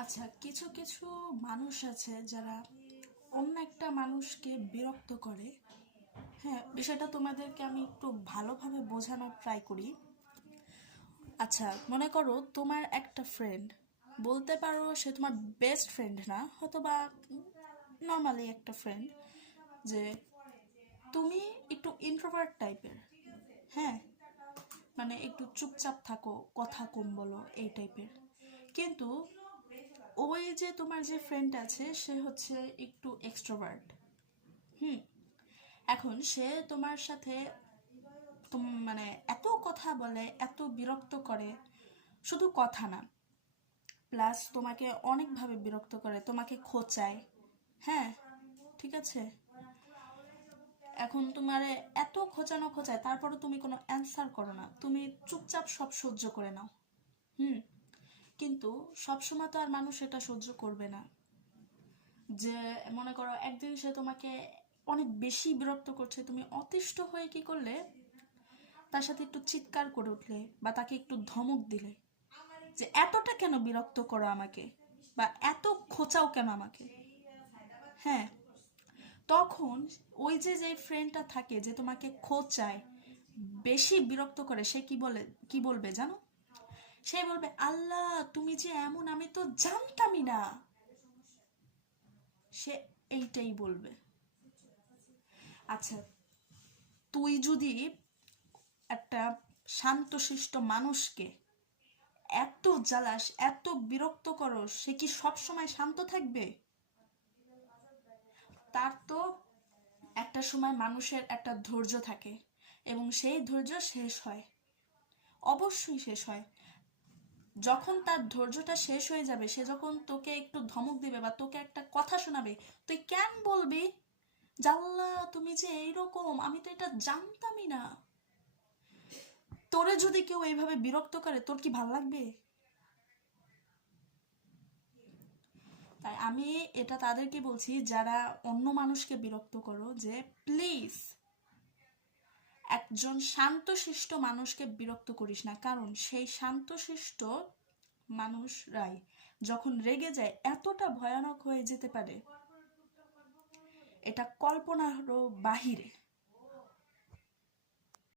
আচ্ছা, কিছু কিছু মানুষ আছে যারা অন্য একটা মানুষকে বিরক্ত করে। হ্যাঁ, বিষয়টা তোমাদেরকে আমি একটু ভালোভাবে বোঝানোর ট্রাই করি। আচ্ছা, মনে করো তোমার একটা ফ্রেন্ড, বলতে পারো সে তোমার বেস্ট ফ্রেন্ড না, হয়তো বা নর্মালি একটা ফ্রেন্ড, যে তুমি একটু ইন্ট্রোভার্ট টাইপের। হ্যাঁ, মানে একটু চুপচাপ থাকো, কথা কম বলো, এই টাইপের। কিন্তু ওই যে তোমার যে ফ্রেন্ড আছে সে হচ্ছে একটু এক্সট্রোভার্ট। হুম। এখন সে তোমার সাথে মানে এত কথা বলে, এত বিরক্ত করে, শুধু কথা না, প্লাস তোমাকে অনেকভাবে বিরক্ত করে, তোমাকে খোঁচায়। হ্যাঁ, ঠিক আছে। এখন তোমারে এত খোঁচানো খোঁচায়, তারপরে তুমি কোনো অ্যান্সার করো না, তুমি চুপচাপ সব সহ্য করে নাও। হুম। কিন্তু সবসময় তো আর মানুষ এটা সহ্য করবে না। যে মনে করো একদিন সে তোমাকে অনেক বেশি বিরক্ত করছে, তুমি অতিষ্ঠ হয়ে কি করলে, তার সাথে একটু চিৎকার করে উঠলে বা তাকে একটু ধমক দিলে যে এতটা কেন বিরক্ত করো আমাকে, বা এত খোঁচাও কেন আমাকে। হ্যাঁ, তখন ওই যে যে ফ্রেন্ডটা থাকে যে তোমাকে খোঁচায়, বেশি বিরক্ত করে, সে কি বলে, কি বলবে জানো? সে বলবে, আল্লাহ তুমি যে এমন, আমি তো জানতামই না। সে এইটাই বলবে। আচ্ছা, তুই যদি একটা শান্তশিষ্ট মানুষকে এত জ্বালাস, এত বিরক্ত করস, সে কি সব সময় শান্ত থাকবে? তার তো একটা সময় মানুষের একটা ধৈর্য থাকে, এবং সেই ধৈর্য শেষ হয়। অবশ্যই শেষ হয়। যখন তার ধৈর্যটা শেষ হয়ে যাবে, সে যখন তোকে একটু ধমক দিবে বা তোকে একটা কথা শোনাবে, তুই কেন বলবি, জাল্লা তুমি যে এইরকম, আমি তো এটা জানতামই না। তোরে যদি কেউ এইভাবে বিরক্ত করে, তোর কি ভাল লাগবে? তাই আমি এটা তাদেরকে বলছি যারা অন্য মানুষকে বিরক্ত করো, যে প্লিজ একজন শান্তশিষ্ট মানুষকে বিরক্ত করিস না, কারণ সেই শান্তশিষ্ট মানুষরাই যখন রেগে যায় এতটা ভয়ানক হয়ে যেতে পারে, এটা কল্পনারও বাহিরে।